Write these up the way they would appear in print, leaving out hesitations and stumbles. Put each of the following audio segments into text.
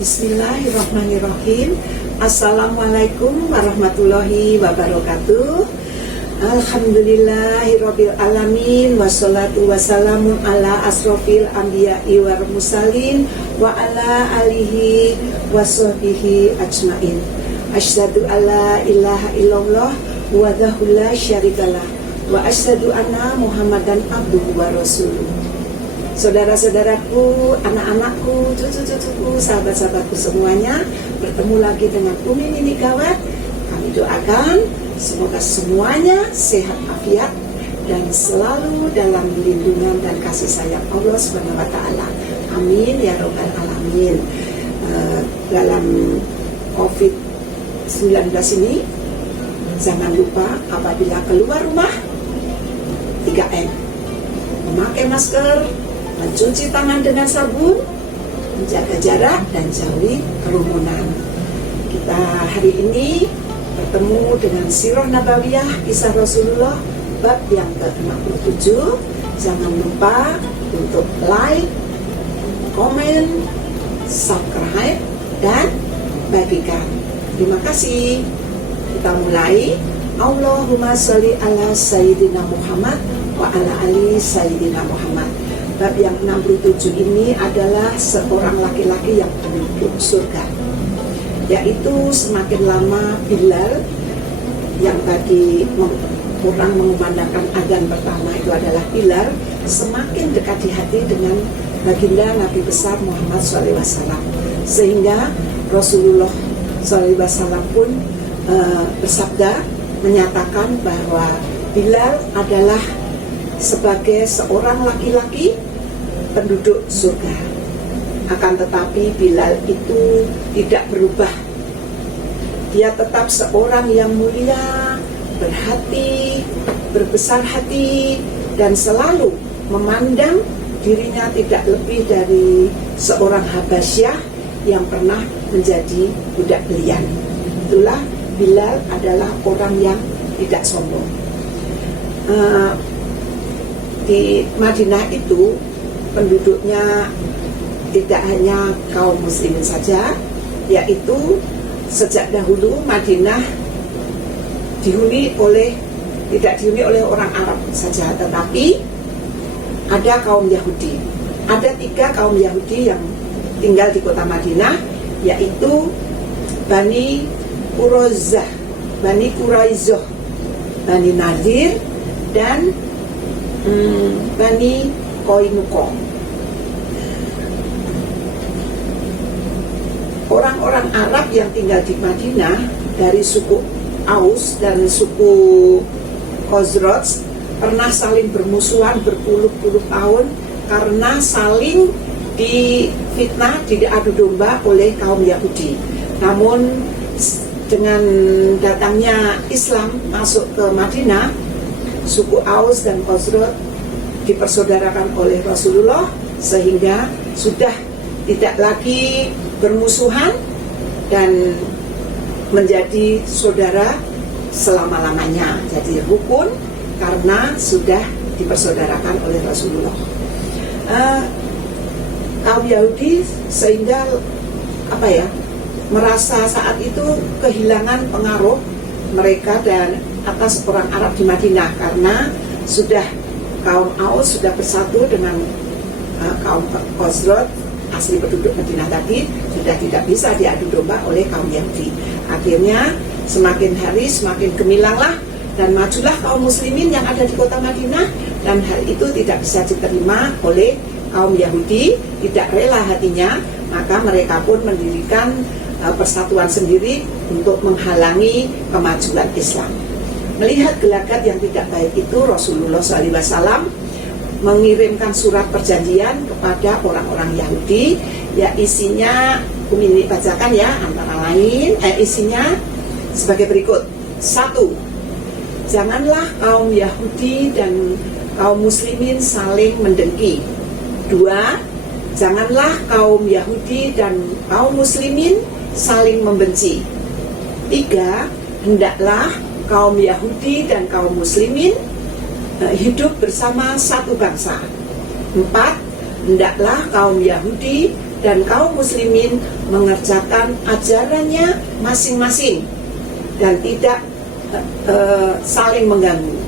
Bismillahirrahmanirrahim. Assalamualaikum warahmatullahi wabarakatuh. Alhamdulillahirabbil alamin, wassalatu wassalamu ala asrofil anbiya'i wal mursalin wa ala alihi washabbihi ajmain. Asyhadu alla ilaha illallah wahdahu la syarikalah wa asyhadu anna Muhammadan abduhu wa rasuluh. Saudara-saudaraku, anak-anakku, cucu-cucuku, sahabat-sahabatku semuanya, bertemu lagi dengan Umi Nini Gawat. Kami doakan semoga semuanya sehat afiat dan selalu dalam lindungan dan kasih sayang Allah Subhanahu wa taala. Amin ya rabbal alamin. Dalam COVID-19 ini, jangan lupa apabila keluar rumah 3M. Memakai masker, mencuci tangan dengan sabun, menjaga jarak, dan jauhi kerumunan. Kita hari ini bertemu dengan Sirah Nabawiyah Kisah Rasulullah bab yang ke-67. Jangan lupa untuk like, komen, subscribe, dan bagikan. Terima kasih. Kita mulai. Allahumma sholli ala Sayyidina Muhammad wa ala ali Sayyidina Muhammad. Bab yang 67 ini adalah seorang laki-laki yang penduduk surga, yaitu semakin lama Bilal yang tadi orang mengumandangkan adzan pertama itu adalah Bilal, semakin dekat di hati dengan baginda Nabi besar Muhammad SAW, sehingga Rasulullah SAW pun bersabda menyatakan bahwa Bilal adalah sebagai seorang laki-laki penduduk surga. Akan tetapi Bilal itu tidak berubah. Dia tetap seorang yang mulia, berhati, berbesar hati, dan selalu memandang dirinya tidak lebih dari seorang Habasyah yang pernah menjadi budak belian. Itulah Bilal adalah orang yang tidak sombong. Di Madinah itu penduduknya tidak hanya kaum muslimin saja, yaitu sejak dahulu Madinah tidak dihuni oleh orang Arab saja, tetapi ada kaum Yahudi. Ada 3 kaum Yahudi yang tinggal di kota Madinah, yaitu Bani Quraizah, Bani Quraizah, Bani Nadir, dan Bani Qainuqa. Orang-orang Arab yang tinggal di Madinah dari suku Aus dan suku Khazraj pernah saling bermusuhan berpuluh-puluh tahun karena saling difitnah, diadu domba oleh kaum Yahudi. Namun dengan datangnya Islam masuk ke Madinah, suku Aus dan Khazraj dipersaudarakan oleh Rasulullah, sehingga sudah tidak lagi bermusuhan dan menjadi saudara selama-lamanya. Jadi rukun karena sudah dipersaudarakan oleh Rasulullah. Kaum Yahudi sehingga merasa saat itu kehilangan pengaruh mereka dan atas orang Arab di Madinah, karena sudah kaum Aus sudah bersatu dengan kaum Khazraj asli penduduk Madinah tadi, sudah tidak bisa diadu domba oleh kaum Yahudi. Akhirnya semakin hari semakin gemilanglah dan majulah kaum muslimin yang ada di kota Madinah, dan hal itu tidak bisa diterima oleh kaum Yahudi, tidak rela hatinya, maka mereka pun mendirikan persatuan sendiri untuk menghalangi kemajuan Islam. Melihat gelagat yang tidak baik itu, Rasulullah SAW mengirimkan surat perjanjian kepada orang-orang Yahudi, ya isinya, ini bacakan ya, antara lain isinya sebagai berikut. 1. Janganlah kaum Yahudi dan kaum muslimin saling mendengki. 2. Janganlah kaum Yahudi dan kaum muslimin saling membenci. 3. Hendaklah kaum Yahudi dan kaum muslimin hidup bersama satu bangsa. 4. Hendaklah kaum Yahudi dan kaum muslimin mengerjakan ajarannya masing-masing dan tidak saling mengganggu.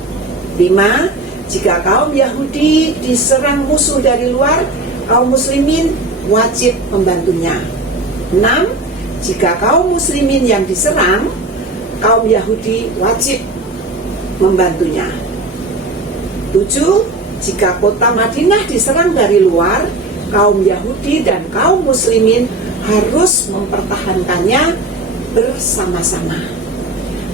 5. Jika kaum Yahudi diserang musuh dari luar, kaum muslimin wajib membantunya. 6. Jika kaum muslimin yang diserang, kaum Yahudi wajib membantunya. 7. Jika kota Madinah diserang dari luar, kaum Yahudi dan kaum muslimin harus mempertahankannya bersama-sama.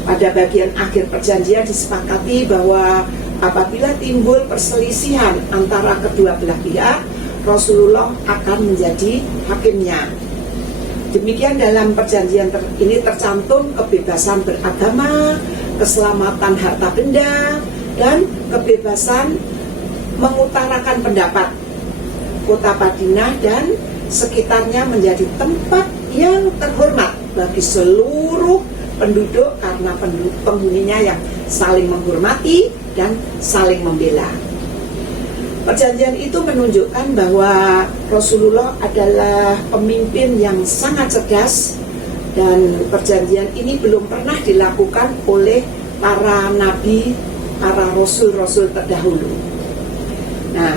Pada bagian akhir perjanjian disepakati bahwa apabila timbul perselisihan antara kedua belah pihak, Rasulullah akan menjadi hakimnya. Demikian dalam perjanjian ini tercantum kebebasan beragama, keselamatan harta benda, dan kebebasan mengutarakan pendapat. Kota Madinah dan sekitarnya menjadi tempat yang terhormat bagi seluruh penduduk karena penghuninya yang saling menghormati dan saling membela. Perjanjian itu menunjukkan bahwa Rasulullah adalah pemimpin yang sangat cerdas, dan perjanjian ini belum pernah dilakukan oleh para nabi, para rasul-rasul terdahulu. Nah,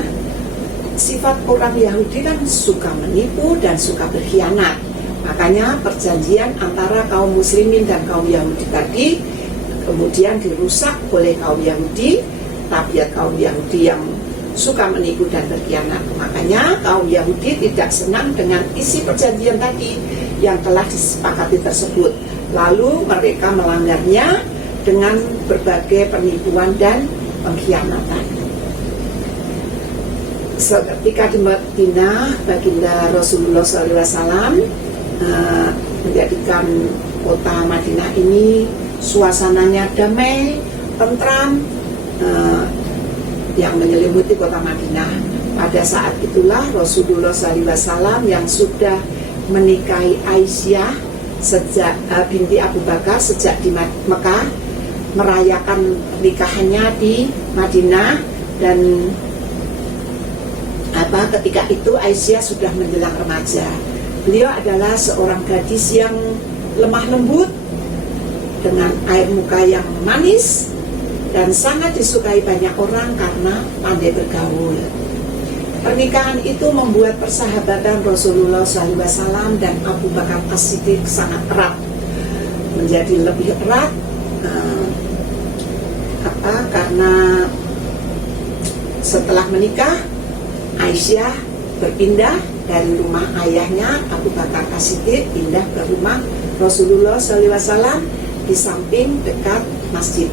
sifat orang Yahudi kan suka menipu dan suka berkhianat. Makanya perjanjian antara kaum muslimin dan kaum Yahudi tadi kemudian dirusak oleh kaum Yahudi, tabiat kaum Yahudi yang suka menipu dan berkhianat. Makanya kaum Yahudi tidak senang dengan isi perjanjian tadi yang telah disepakati tersebut. Lalu mereka melanggarnya dengan berbagai penipuan dan pengkhianatan. Ketika di Madinah, baginda Rasulullah SAW menjadikan kota Madinah ini suasananya damai, tentram, yang menyelimuti kota Madinah. Pada saat itulah Rasulullah SAW yang sudah menikahi Aisyah sejak binti Abu Bakar sejak di Mekah, merayakan nikahannya di Madinah, dan ketika itu Aisyah sudah menjelang remaja. Beliau adalah seorang gadis yang lemah lembut dengan air muka yang manis dan sangat disukai banyak orang karena pandai bergaul. Pernikahan itu membuat persahabatan Rasulullah SAW dan Abu Bakar As-Siddiq sangat erat, menjadi lebih erat karena setelah menikah Aisyah berpindah dari rumah ayahnya Abu Bakar As-Siddiq pindah ke rumah Rasulullah SAW di samping dekat masjid.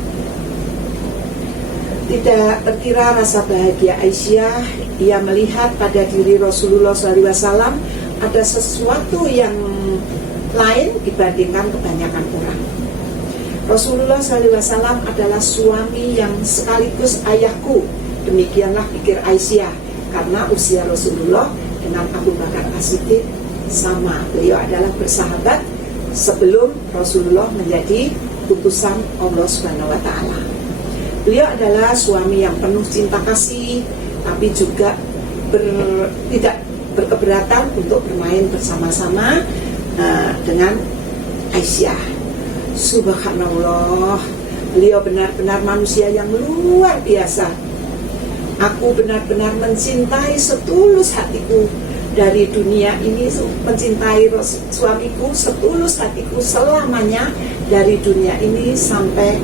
Tidak terkira rasa bahagia Aisyah, ia melihat pada diri Rasulullah SAW ada sesuatu yang lain dibandingkan kebanyakan orang. Rasulullah SAW adalah suami yang sekaligus ayahku, demikianlah pikir Aisyah, karena usia Rasulullah dengan Abu Bakar As-Siddiq sama. Beliau adalah bersahabat sebelum Rasulullah menjadi utusan Allah SWT. Beliau adalah suami yang penuh cinta kasih, tapi juga tidak berkeberatan untuk bermain bersama-sama dengan Aisyah. Subhanallah, beliau benar-benar manusia yang luar biasa. Aku benar-benar mencintai setulus hatiku dari dunia ini, mencintai suamiku setulus hatiku selamanya dari dunia ini sampai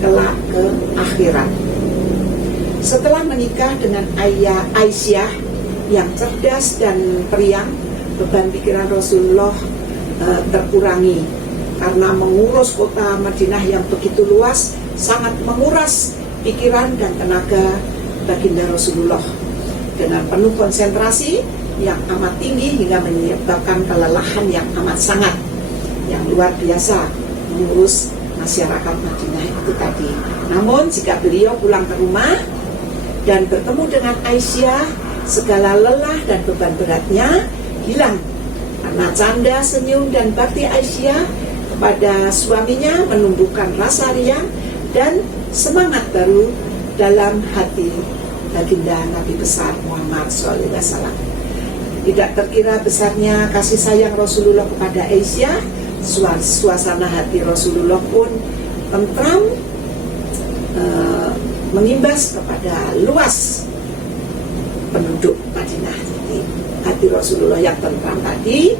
kelak ke akhirat. Setelah menikah dengan Aisyah yang cerdas dan periang, beban pikiran Rasulullah terkurangi karena mengurus kota Madinah yang begitu luas sangat menguras pikiran dan tenaga baginda Rasulullah. Dengan penuh konsentrasi yang amat tinggi hingga menyebabkan kelelahan yang amat sangat, yang luar biasa mengurus masyarakat Madinah itu tadi. Namun jika beliau pulang ke rumah dan bertemu dengan Aisyah, segala lelah dan beban beratnya hilang karena canda, senyum, dan bakti Aisyah kepada suaminya menumbuhkan rasa riang dan semangat baru dalam hati baginda Nabi besar Muhammad SAW. Tidak terkira besarnya kasih sayang Rasulullah kepada Aisyah, suasana hati Rasulullah pun tentram, mengimbas kepada luas penduduk Madinah. Jadi hati Rasulullah yang tentram tadi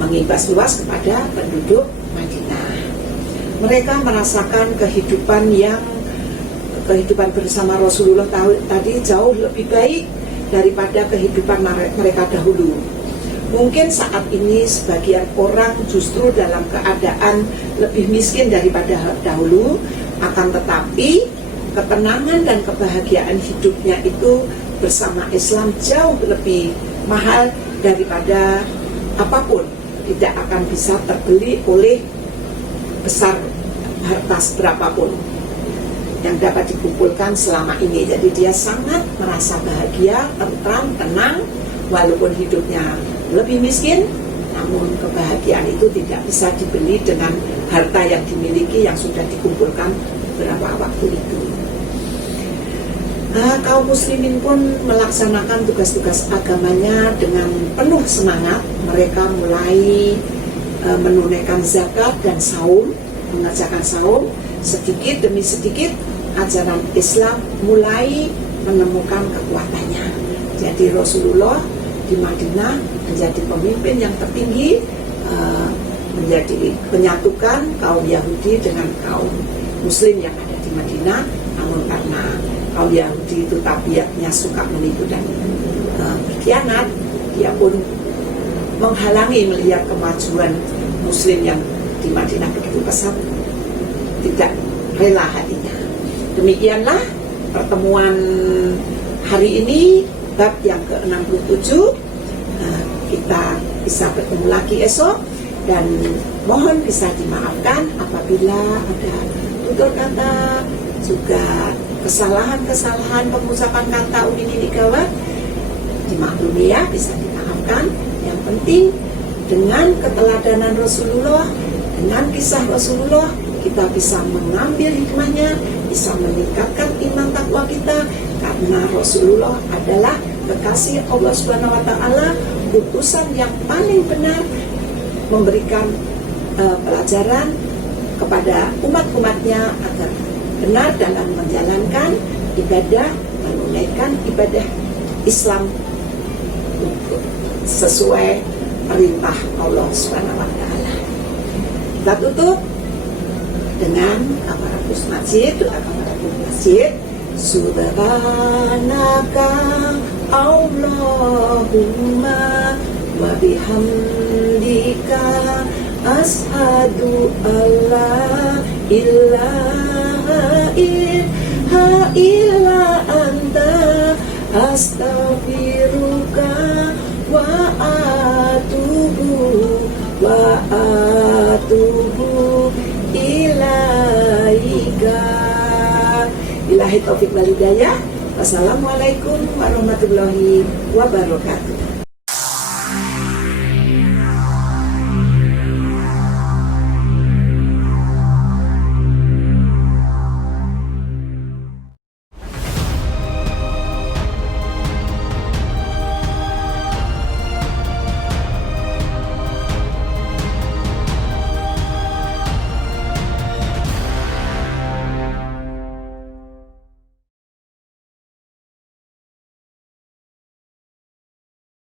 mengimbas luas kepada penduduk Madinah. Mereka merasakan kehidupan bersama Rasulullah tadi jauh lebih baik daripada kehidupan mereka dahulu. Mungkin saat ini sebagian orang justru dalam keadaan lebih miskin daripada dahulu, akan tetapi ketenangan dan kebahagiaan hidupnya itu bersama Islam jauh lebih mahal daripada apapun. Tidak akan bisa terbeli oleh besar harta berapapun yang dapat dikumpulkan selama ini. Jadi dia sangat merasa bahagia, tentram, tenang, walaupun hidupnya lebih miskin, namun kebahagiaan itu tidak bisa dibeli dengan harta yang dimiliki yang sudah dikumpulkan beberapa waktu itu. Kaum muslimin pun melaksanakan tugas-tugas agamanya dengan penuh semangat. Mereka mulai menunaikan zakat dan saum, mengerjakan saum. Sedikit demi sedikit ajaran Islam mulai menemukan kekuatannya. Jadi Rasulullah di Madinah menjadi pemimpin yang tertinggi, menjadi penyatukan kaum Yahudi dengan kaum Muslim yang ada di Madinah. Namun karena kaum Yahudi itu tabiatnya suka menipu dan berkhianat, dia pun menghalangi melihat kemajuan Muslim yang di Madinah begitu pesat, tidak rela hatinya. Demikianlah pertemuan hari ini, bab yang ke-67. Kita bisa bertemu lagi esok, dan mohon bisa dimaafkan apabila ada tutur kata, juga kesalahan-kesalahan pengucapan kata Umi Nini Gawat, dimaklumi ya, bisa dimaafkan. Yang penting dengan keteladanan Rasulullah, dengan kisah Rasulullah, kita bisa mengambil hikmahnya, bisa meningkatkan iman takwa kita, karena Rasulullah adalah kekasih Allah Subhanahu wa Ta'ala, utusan yang paling benar, memberikan pelajaran kepada umat-umatnya agar benar dalam menjalankan ibadah, menunaikan ibadah Islam sesuai perintah Allah Subhanahu wa Ta'ala. Kita tutup dengan kafaratus masjid, doa kafaratus masjid. Subhanaka Allahumma wa bihamdika ashhadu alla ilaha illa anta astaghfiruka wa atubu ilaika. Billahi taufiq wal hidayah. Wassalamualaikum warahmatullahi wabarakatuh.